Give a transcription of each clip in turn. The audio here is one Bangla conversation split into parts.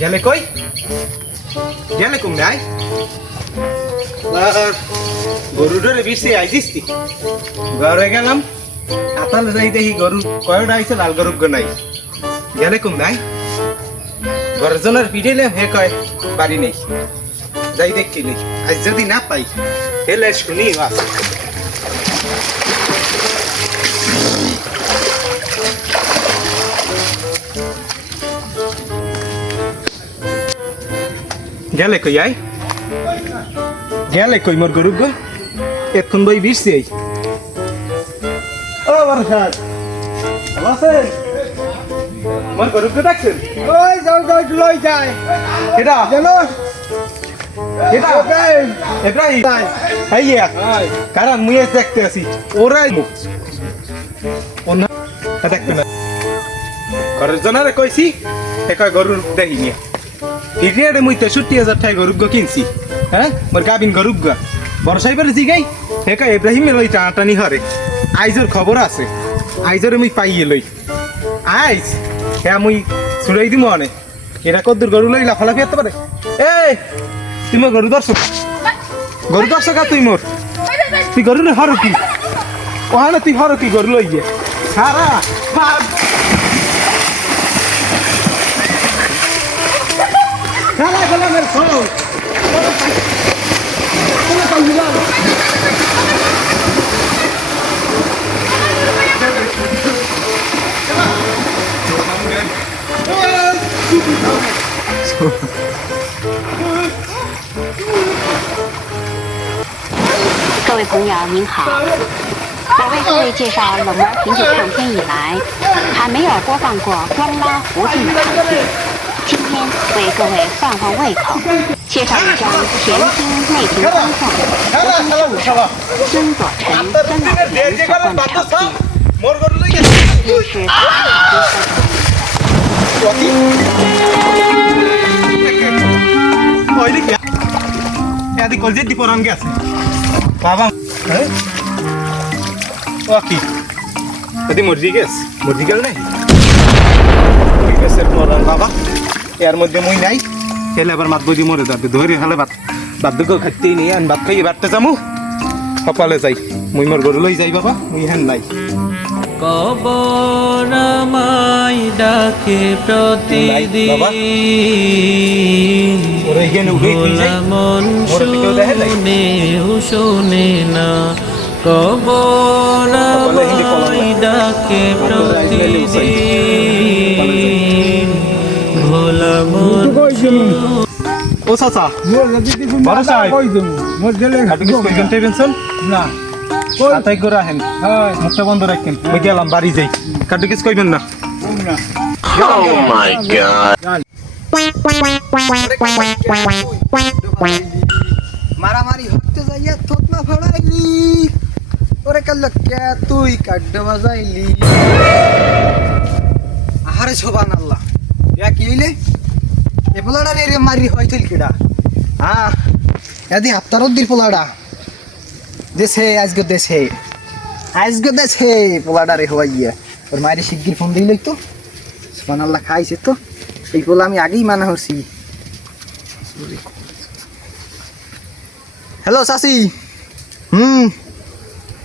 গেলে কই গেলে কম নাই গরুটারে বেশি আইসি ঘরে গেলাম আতালে যাই দেখি গরু কয়টা আইছে লাল গরু নাই গেলে কম নাই ঘরের জনের পিঠেলে হে কয় বাড়ি নেই যাই দেখছিলি আজ যদি না পাই হেলে শুনি বাস গেলে কই আই গেলে কই মোর গরু গো এখন বই বিরছি ও বরসাদ ভালো আছেন মোর গরু গো ডাকছেন ওই যাও যাও লই যায় এটা জানো এটা ইব্রাহিম আইয়া কারণ মুই দেখতে আছি ওরাই মুখ ওনা দেখতে না ঘরের জনারে কইছি এ কয় গরুর দেখিনি ইরিয়ারে মুই ৬৩,০০০ টাকা গরুগ কিনছি হ্যাঁ মোর গাবিন গরুগ বরসাই পারে জিগাই হে কয় ইব্রাহিমে লই টানাটানি হরে আইজোর খবর আছে আইজোরে মুই পাইয়ে লই আইজ হ্যাঁ মুই ছুড়াই দিমু অনে এটা কদ্দুর গরু লই লাফালাফি করতে পারে এই তুই মোর গরু দর্শক তুই মোর তুই গরু হর কি ওখানে তুই হর কি গরু লই গিয়ে সারা খেলা খেলা মেরে শোনো各位朋友您好，我为各位介绍冷门品酒唱片以来，还没有播放过端拉胡静的唱片。今天为各位换换胃口，介绍一张前厅内廷风范、国风圣手孙佐成、孙老爷所灌的唱片，这是他ওই দেখি এদি কলজে দি পরান গেছে বাবা ও কি এদি মরজি গেল নাই গেছে পরান বাবা এর মধ্যে মই নাই খেলে আবার মাত বদি মরে যাবে ধরে হলে ভাত দুগো খাইতেই নেই আমি ভাত খাইয়ে বাড়তে যামু সকালে যাই মুই মোর গরু লই যাই বাবা মুই হেন নাই কবর আমায় ডাকে প্রতিদিন ভোলা মন শুনে না কবর আমায় ডাকে প্রতিদিন ভোলা মন ও চাচা বড় সাহেব না তাই করে আহেন মুখটা বন্ধ রাখেন ওই গেলাম বাড়ি যাই কাটু কিছু কইবেন না মারামারি হতে যাইয়া থতনা ফাড়াইলি ওরে কাল কে তুই কাড্ড বাজাইলি আহারে সোবান আল্লাহ ইয়া কি হইলে এ পোলাডা রে মারি হইছিল কিডা হ্যাঁ এদি হাপ্তারত দিল পোলাডা দেশে আজকে দেশে পোলাডা রে হইয়া ওর মায়ের শিগগির ফোন দিলই তো সোবান আল্লাহ খাইছে তো এই পোলা আমি আগেই মানা হচ্ছি হ্যালো চাচি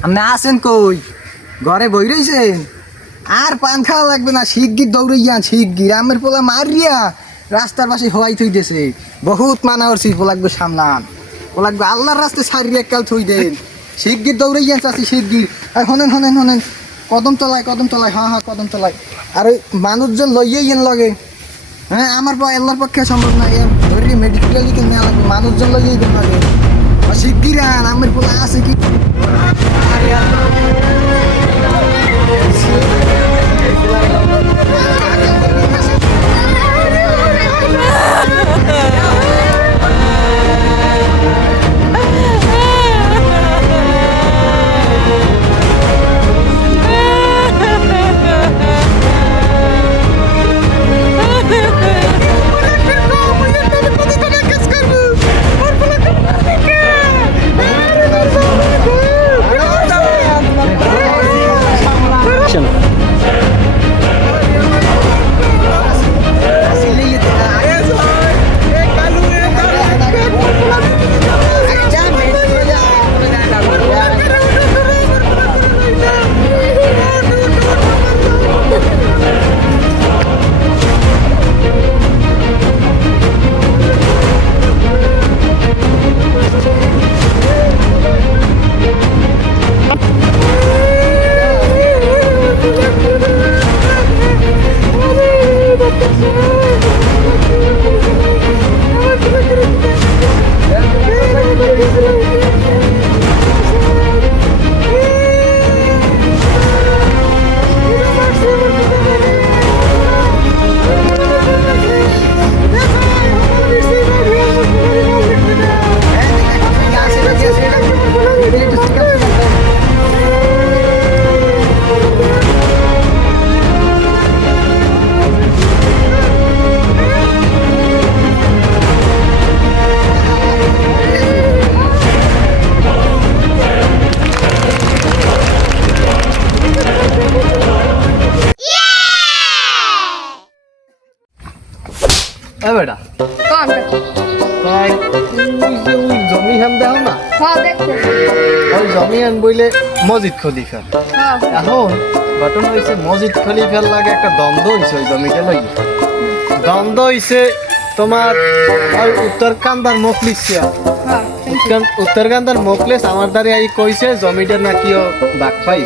আপনি আছেন কই ঘরে বই রয়েছেন আর পান খাওয়া লাগবে না শিগগির দৌড়াইয়া শিগগির আমের পোলা মারিয়া রাস্তার পাশে হওয়াই থই দেছে বহুত মানা করছি পোলাগো সামলান পোলাগো আল্লাহর রাস্তায় সারিয়ে এককাল থই দেন শিগগির দৌড়াইয়া চাচি শিগগির আর হনেন কদম তলায় হ্যাঁ কদম তলায় আর ওই মানুষজন লইয়াই লগে হ্যাঁ আমার আল্লাহর পক্ষে সম্ভব না ধরে মেডিকেল নেওয়া লাগবে মানুষজন লইয়াই লাগে শিগগির আমের পোলা আছে কি হ্যাঁ দেখতে ওই জমিয়ান বইলে মসজিদ খলিফা হ্যাঁ এখন ঘটনা হয়েছে মসজিদ খলিফার লাগে একটা দ্বন্দ্ব হয়েছে ওই জমিকে লইয়ে দ্বন্দ্ব হয়েছে তোমার ওই উত্তরকান্দার মখলিসিয়া হ্যাঁ উত্তরকান্দার মখলিস আমার দ্বারে এই কইছে জমিটা নাকিও বাক পাই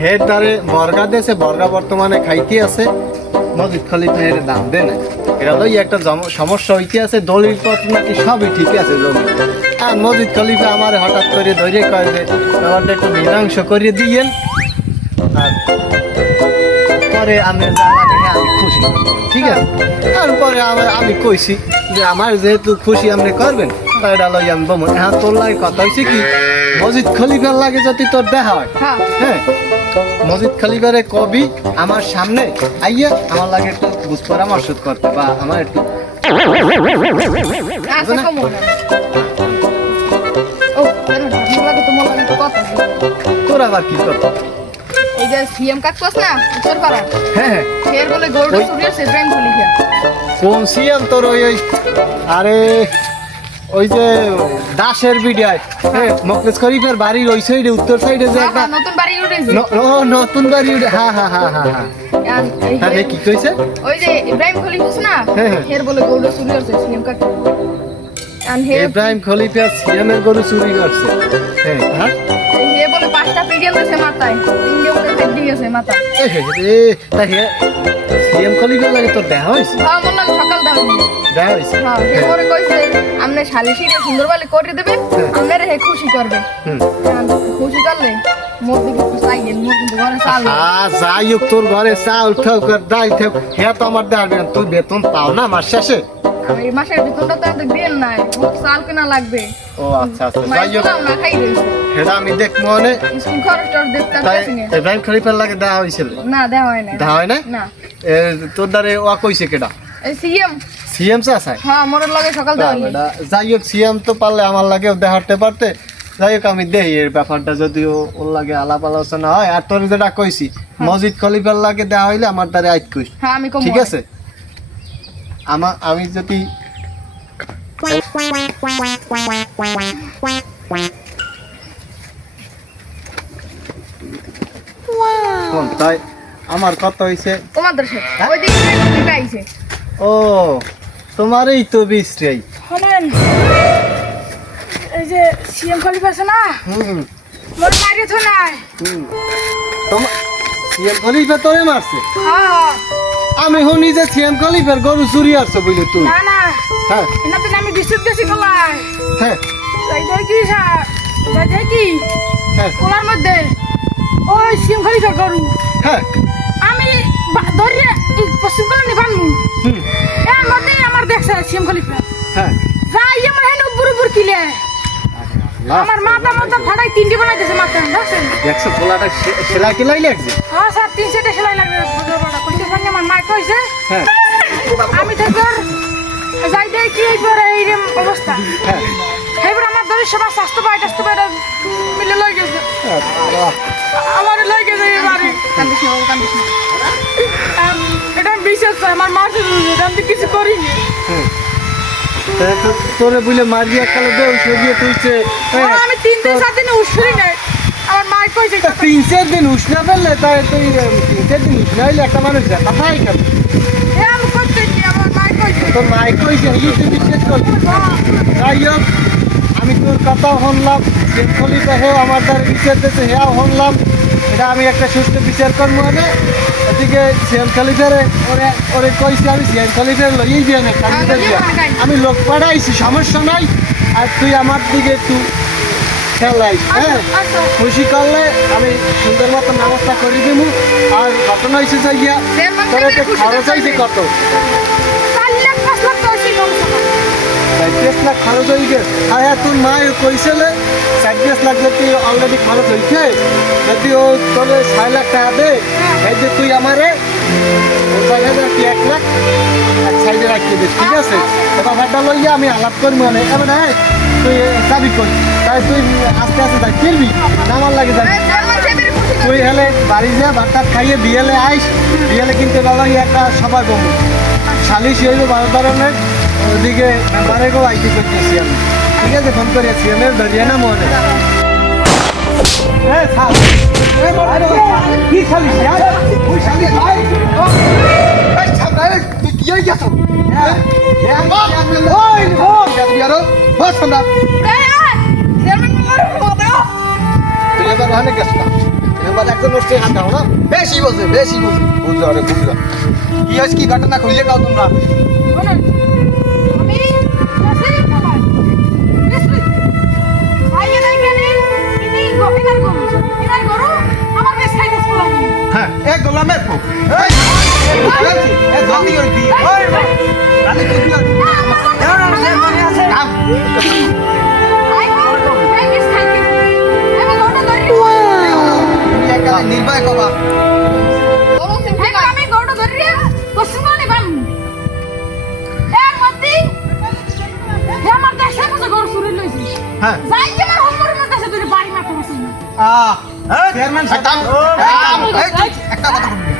হের দ্বারে বর্গা দিয়েছে বর্গা বর্তমানে খাইতে আছে মসজিদ খলিফা এর দাম দেয় না এটা লই একটা সমস্যা হইতে আছে দলিল পত্র নাকি সবই ঠিক আছে জমি আর মসজিদ খলিফা আমার হঠাৎ করে ধরে কয় যে ব্যাপারটা একটু মীমাংস করিয়ে দিয়েন আর পরে আমি আমি খুশি ঠিক আছে তারপরে আমি কইছি যে আমার যেহেতু খুশি আপনি করবেন তাই এটা লই আমি বমন হ্যাঁ তোর লাগে কথা হয়েছে কি মসজিদ খলিফার লাগে যদি তোর দেখা হয় হ্যাঁ হ্যাঁ মসজিদ খলিফারে কবি আমার সামনে আইয়া আমার লাগে একটু বুঝ পরামর্শ করতে বা আমার একটু আচ্ছা কমো না ও কেন আপনার লাগে তোমার লাগে তো কথা আছে। তোর আবার কি করতে ওই যে সিএম কাজ করছ না উত্তর পাড়া হ্যাঁ হ্যাঁ ফের বলে গোল্ড চুরি আছে প্রেম খলিফা কোন সিএম তোর ওই আরে ওই যে দাসের বিডিয়ায় হ্যাঁ মকলেশ খলিফার বাড়ির ওই সাইডে উত্তর সাইডে যে একটা নতুন বাড়ি উঠেছে নতুন বাড়ি হ্যাঁ হ্যাঁ হ্যাঁ হ্যাঁ হ্যাঁ হ্যাঁ কি কইছে ওই যে ইব্রাহিম খলিফা আছে না হ্যাঁ, হ্যাঁ। ফের বলে গোল্ড চুরি আছে সিএম কাজ ইব্রাহিম খলিফা সিএম এর গরু চুরি করছে হ্যাঁ হ্যাঁ হে বলে 5টা পিডিএল আছে মাথায় 3টে বলে হেড্ডি আছে মাথা সিএম খলিফার লাগে তোর দেখা হয়েছে হ্যাঁ মন লাগে সকাল দাও দেখা হয়েছে হ্যাঁ হে পরে কইছে আপনি শালিশিরে সুন্দর বলে করে দেবেন আপনারা হে খুশি করবে হুম খুশি করলে মোর দিকে একটু চাইয়েন মোর কিন্তু ঘরে চাল নেই। যাই হোক তোর ঘরে চাউল ঠাক ডাল ঠাক হ্যাঁ তো আমার দেওয়ার বেতন তুই বেতন পাও না মাস শেষে আর এই মাসের বেতনটা তো আমাদের দেন নাই মোর চাল কেনা লাগবে ও আচ্ছা আচ্ছা যাই মাইকে হোক দাও না খাই রইছে সেটা আমি দেখ মনে স্কুল খরচ টর দেখতে তাই পাচ্ছি না ইব্রাহিম খলিফার লাগে দেওয়া হয়েছিল না দেওয়া হয় না দেওয়া হয় না না তোর দ্বারে ও কইছে কেডা এই সিএম সিএম চাষায় হ্যাঁ মোর লগে সকাল দাও যাই হোক সিএম তো পারলে আমার লাগে দেখাতে পারতে যাই হোক আমি দেখি এর ব্যাপারটা যদিও ওর লাগে আলাপ আলোচনা হয় আর তোর যেটা কইছি মসজিদ খলিফার লাগে দেওয়া হইলে আমার দ্বারে আইত কইস হ্যাঁ আমি কম ঠিক আছে আমি যদি কোন তাই আমার কথা হইছে তোমাদের সাথে ওই দিকে খলিফা আইছে ও তোমারই তো বিশ্রী শুনেন এই যে সিএম খলিফা আছে না হুম মোর মারি তো নাই তোমার সিএম খলিফা তোরে মারছে হ্যাঁ আমি শুনি যে সিএম খলিফার গরু চুরি আসছে বুঝলি তুই না না হ্যাঁ এনাতে আমি বিশুদ্ধ গেছি খোলাই হ্যাঁ যাই কি যাই কি হ্যাঁ কোলার মধ্যে ওই সিএম খলিফা গরু হ্যাঁ আমি ধরিয়ে পশ্চিম কোলা নিবানমু হুম এর মধ্যে আমার দেখছে সিএম খলিফা হ্যাঁ যাই আমার হেন উপর উপর কিলে আমার মাথা মাথা ফাটাই 3টে বানাই দিয়েছে মাথা দেখছেন দেখছো পোলাটা সেলাই টেলাই লাগছে হ্যাঁ স্যার 3 সেটে সেলাই লাগবে কোনটা সঙ্গে আমার মা কইছে হ্যাঁ আমি তো যাই দেই কি এই পরে এই অবস্থা হ্যাঁ এবার আমার ধরে সবার স্বাস্থ্য পাইটা মিলে লই গেছে আমার লই গেছে এবারে কান্দিস না এটা বিশেষ আমার মা আমি কিছু করিনি তোরে বুঝলে মারবি এককালে দেও সরিয়ে তুইছে আমি 3 দিন 7 দিন উঠছই নাই আমার মা কইছে 3-4 দিন উষ্ণা ফেললে তাই তুই 3-4 দিন উষ্ণা হইলে একটা মানুষ ব্যথা পাই কেন এ আমি করতে কি আমার মা কইছে তোর মাই কইছে এই তুই বিশ্বাস করবি যাই হোক আমি তোর কথা শুনলাম যে খলিফা হেও আমার দ্বারা বিচার দিতে হেও শুনলাম এটা আমি একটা সুস্থ বিচার করবো মানে এদিকে সিএম খলিফারে ওরে কইছি আমি সিএম খলিফার লইয়েই দিয়ে না আমি লোক পাঠাইছি সমস্যা নাই আর তুই আমার দিকে একটু খেলাই হ্যাঁ খুশি করলে আমি সুন্দর মতো ব্যবস্থা করে দিব আর ঘটনা হয়েছে যাইয়া তোর একটা খরচ হয়েছে কত 4 লাখ 5 লাখ কইছি কম 5 লাখ খরচ হয়ে গেছে হ্যাঁ তোর মা কইছিলে 4 লাখ যদি অলরেডি খরচ হয়েছে যদি ও তোর 6 লাখ টাকা দে এই যে তুই আমারে 1 লাখ এক সাইডে রাখিয়ে দিস ঠিক আছে ব্যাপারটা লইয়া আমি আলাপ করবো মানে এবার হ্যাঁ তুই দাবি কর তাই তুই আস্তে আস্তে যাই ফিরবি আমার লাগে যাবি তুই হলে বাড়ি যা ভাত খাইয়ে বিয়েলে আইস বিয়েলে কিন্তু বাবা একটা সবাই বলবো শালিশ হইবে ভালো ধরনের ওদিকে মেম্বারে গো আইটি করতেছি আমি ঠিক আছে ফোন করে সিএমের ধরিয়ে না মনে এ ছাড় এ বড় কি শালিশ ওই শালিশ ভাই এই ছাবড়া তুই কি হয়ে গেছ হ্যাঁ ওই ও গাদিয়ারো বস আমরা তুই এবার ওখানে গেছ না এবার একজন নষ্ট হাত দাও না বেশি বসে বুঝলো রে বুঝলো কি হয়েছে কি ঘটনা খুলিয়ে গাও তোমরা হ্যাঁ এ গোলামের পো এই এ জলদি করে দি ওই আমি কি দিও তুমি একা নির্ভয় কবা হ্যাঁ চেয়ারম্যান সাহেব একটা কথা বলবি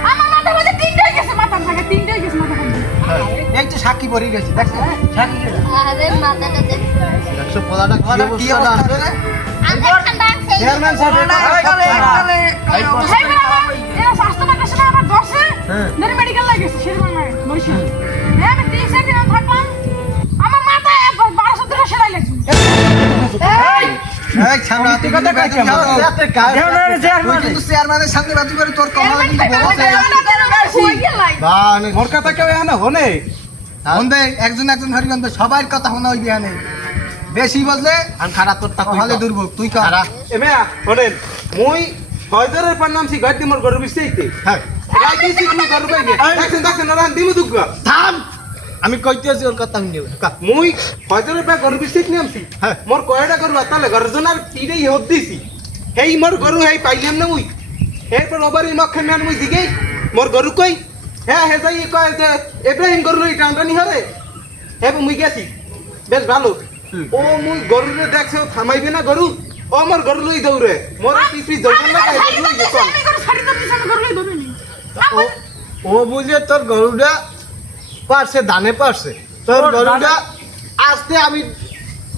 এই তো সাক্ষী পড়ে গেছে দেখছো দেখছো পোলাটা কি অবস্থা রে চেয়ারম্যান সাহেব মেডিকেল লাগেছে আমি 3 দিন থাকলাম আমার মাথায় 1200 টাকা সেলাই লাগছে এই ছামড়া তুই কথা কই কেমন তুই কিন্তু চেয়ারম্যানের সামনে বাজি করে তোর কমাল কিন্তু বলছে বানে মোর কথা কেউ এনে হনে হন্দে একজন হরিগন্ধ সবার কথা শোনা হইবি আনে বেশি বললে আর খারাপ তোরটা কইলে দুর্ভোগ তুই কর এমে হনেন মুই হয়দারের পার নাম সি গাড়ি মোর গরু বিছাইতে হ্যাঁ রাই কি সি তুমি গরু পাইবে দেখছেন না দিমু দুগা থাম আমি কইতেছি ওর কথা শুনিও মুই হয়দারের পার গরু বিছাইতে নামছি হ্যাঁ। মোর কয়টা গরু আতালে গরজনার তীরেই হদ দিছি হেই মোর গরু হেই পাইলাম না মুই এরপর ওবারে নখে ম্যান মুই দিগে মোর গরু কই হ্যাঁ হে যাই কয় যে ইব্রাহিম গরু লই টানটানি হরে হে মুই গেছি বেশ ভালো ও মুই গরুরে দেখছে ও থামাইবে না গরু ও মোর গরু লই দৌড়ে মোর পিছরি দৌড়ন না গায় গরু লই গেছন ও বুঝে তোর গরুটা পারছে দানে পারছে তোর গরুটা আসতে আমি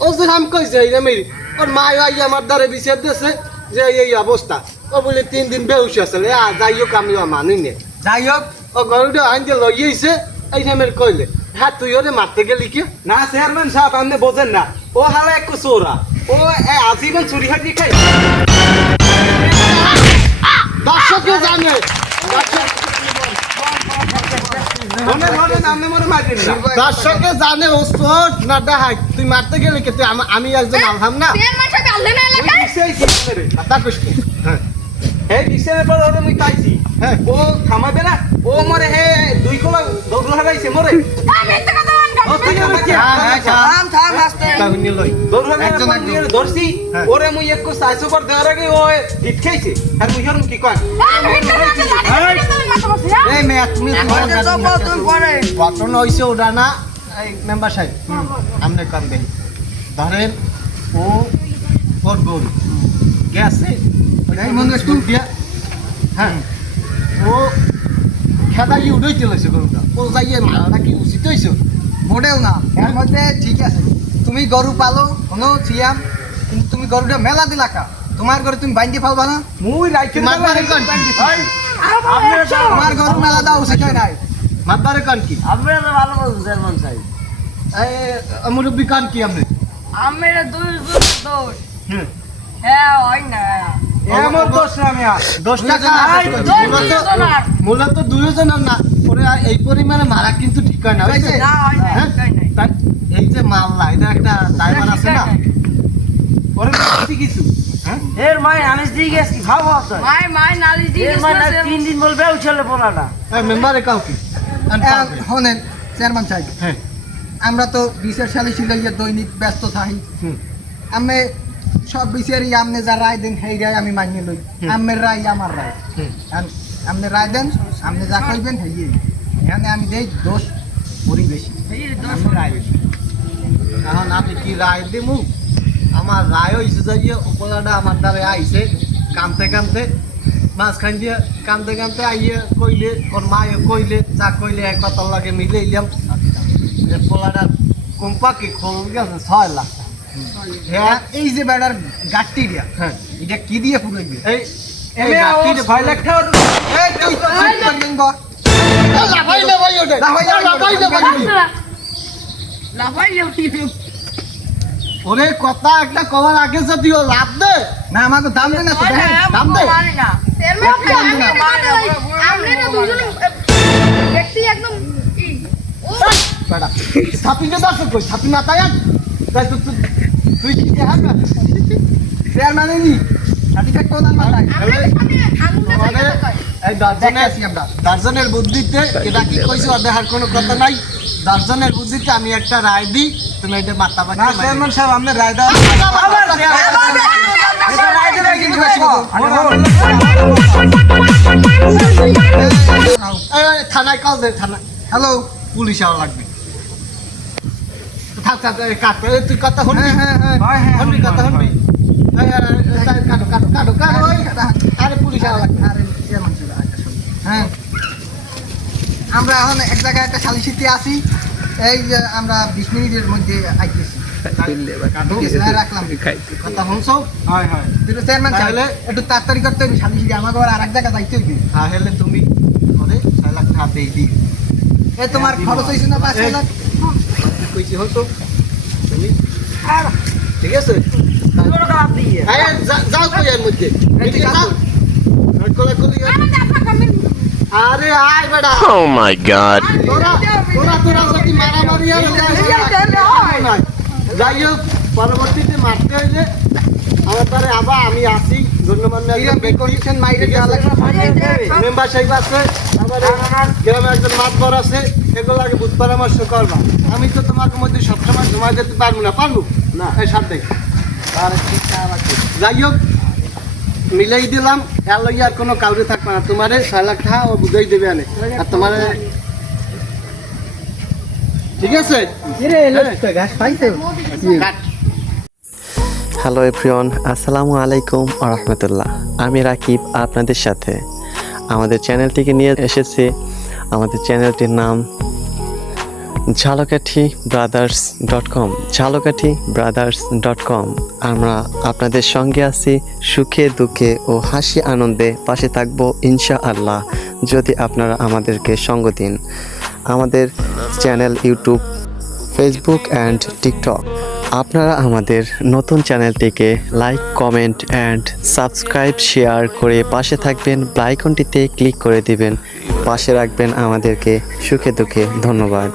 ও যে আমি কইছে এই মেরি ওর মা আই আমার দ্বারে বিচার দিয়েছে যে এই অবস্থা ও বলে 3 দিন বেহুশ আছে যাই হোক আমি মানি নে যাই হোক ও গরুটা আইনতে লইয়েছে এই নামের কইলে হ্যাঁ তুই ওরে মারতে গেলি কি না চেয়ারম্যান সাহেব আপনি বোঝেন না ও হালা এক চোরা ও আজীবন চুরি হাটি খাই দর্শকে জানে মনে মনে নামে মনে মারবেন না দর্শকে জানে ও চোর না ডাহাই তুই মারতে গেলে কি তুই আমি একজন আলহাম না সেই কিসেরে তা কইছি হ্যাঁ হে কিসেরে পর ওরে মুই পাইছি হ্যাঁ ও থামাবে না ও মরে হে দুই কোলা দৌড় হারাইছে মরে ও তুই আমাকে তাহলে লই দৌড় একজন হারাইছে একজন। ধরছি হ্যাঁ। ওরে মুই একটু 400 পর দেওয়ার আগে ও হিট খাইছে আর মুই হরম কি কয় এই মেয়ে তুমি ঘটনা হয়েছে ওটা না এই মেম্বার সাহেব আমনে কাম দেই ধরেন ও ওর গরু গেছে এই মনে একটু দিয়া হ্যাঁ ও খেদাই উড়াই চলেছে গরুটা ও যাইয়ে মারাটা কি উচিত হয়েছে মোটেও না এর মধ্যে ঠিক আছে তুমি গরু পালো কোনো সিয়াম কিন্তু তুমি গরুটা মেলা দিলা কা তোমার গরু তুমি বাইন্দে ফালবা না মুই রাইতে মারবারে কোন তোমার গরু মেলা দাও উচিত হয় নাই মারবারে কোন কি আপনারা তো ভালো বলছেন চেয়ারম্যান সাহেব এই মুরব্বি কান কি আপনি আমার দোষ হুম হ্যাঁ হয় না এমন দোষ না মিয়া 10 টাকা মূলত দুইজনের না ওরে এই পরিমাণে মারা কিন্তু ঠিক হয় না বুঝছে না হয় না হ্যাঁ? এই যে মাল্লা এটা একটা ড্রাইভার আছে না ওরে বেশি কিছু হ্যাঁ এর মাই আমি দিয়ে গেছি ভাব তো মাই নালিশ দিয়ে এর মাই 3 দিন বলবে উঠলে পড়াটা এই মেম্বারে কাউ কি হনেন চেয়ারম্যান সাহেব হ্যাঁ আমরা তো বিচার সালিসি লইয়া দৈনিক ব্যস্ত থাকি আমি সব বিচারই আপনি যা রায় দেন সেই রায় আমি মানিয়ে লই আমের রায় আমার রায় আপনি রায় দেন আপনি যা কইবেন সেই এখানে আমি দেই দোষ পরিবেশি আমি রায় বেশি এখন আমি কি রায় দিমু আমার রায় হয়েছে যাইয়ে উপলাটা আমার দ্বারা আইছে কানতে কানতে মাঝখান দিয়ে কানতে কানতে আইয়ে কইলে ওর মায়ে কইলে যা কইলে এক কথার লাগে মিলে ইলাম যে পোলাটা কোম্পাকি খোল গেছে 6 লাখ হ্যাঁ এই যে বেড়ার গাট্টি দিয়া হ্যাঁ এটা কি দিয়ে পুরাইবে এই এই গাটির ভয় লাগতে হবে এই তুই চুপ করবেন গো লাফাই না ভাই ওটা লাফাই না ভাই লাফাই যাও ওরে কথা একটা কবার আগে যদিও লাভ দে না আমাকে দাম দে না তো দেখেন দাম দে মানি না আমরা দুজনে ব্যক্তি একদম বেটা ছাপি কে দাস কই ছাপি না তাই তাই তুই কি হ্যাঁ ফের মানে নি আদিকে কোন মাথায় এই দার্জনের বুদ্ধিতে এটা কি কইছো দেখার কোনো কথা নাই দার্জনের বুদ্ধিতে আমি একটা রায় দিই তুমি এটা মাথা বাকি না চেয়ারম্যান সাহেব আপনি রায় দাও এটা রায় দিলে কি এই থানায় কল দে থানা হ্যালো পুলিশ আওয়া লাগবে থাক থাক কাট তুই কথা শুনবি হ্যাঁ শুনবি কথা শুনবি কাটো আরে পুলিশ আওয়া লাগবে আরে চেয়ারম্যান সাহেব হ্যাঁ আমরা এখন এক জায়গায় একটা সালিসিতে আছি এই যে আমরা 20 মিনিটের মধ্যে আইতেছি রাখলাম কথা শুনছো হয় হয় কিন্তু চেয়ারম্যান সাহেব একটু তাড়াতাড়ি করতে হবে সালিসিতে আমাকে আর এক জায়গায় যাইতে হইবে তাহলে তুমি করে 6 লাখ টাকা দিয়ে দিই এ তোমার খরচ হইছে না 5 লাখ কইছি হতো তুমি ঠিক আছে কোনো কাজ দিয়ে যাও কই এর মধ্যে যাও কলি আরে আয় বেটা Oh my god. তোরা যদি মারামারি আর যাই হোক পরবর্তীতে মারতে হইলে আমার তারে আবার আমি আসি ধন্যবাদ কন্ডিশন মাইরে দেওয়া লাগবে মেম্বার সাহেব আছে আমার গ্রামে একজন মাতবর আছে এগুলো আগে বুঝ পরামর্শ করবা আমি তো তোমাকে মধ্যে সবসময় জমা দিতে পারবো না এই সাত দেখ আর যাই হোক মিলাই দিলাম এর লগে আর কোনো কাউরে থাকবে না তোমারে 6 লাখ টাকা ও বুঝাই দেবে আনে আর তোমারে ঠিক আছে ঘাস পাইছো কাট হ্যালো এভরিওয়ান, আসসালামু আলাইকুম ওয়া রাহমাতুল্লাহ। আমি রাকিব আপনাদের সাথে আমাদের চ্যানেলটিকে নিয়ে এসেছি। আমাদের চ্যানেলটির নাম ঝালকাঠি brothers.com। আমরা আপনাদের সঙ্গে আছি সুখে দুঃখে ও হাসি আনন্দে পাশে থাকবো ইনশাআল্লাহ যদি আপনারা আমাদেরকে সঙ্গ দিন। আমাদের channel YouTube, Facebook and TikTok. আপনারা আমাদের নতুন চ্যানেলটিকে like, comment and subscribe, share করে পাশে থাকবেন। বেল আইকনটিতে ক্লিক করে দিবেন, পাশে রাখবেন আমাদেরকে সুখে দুঃখে। ধন্যবাদ।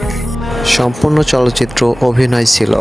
সম্পূর্ণ চলচ্চিত্র অভিনয় ছিল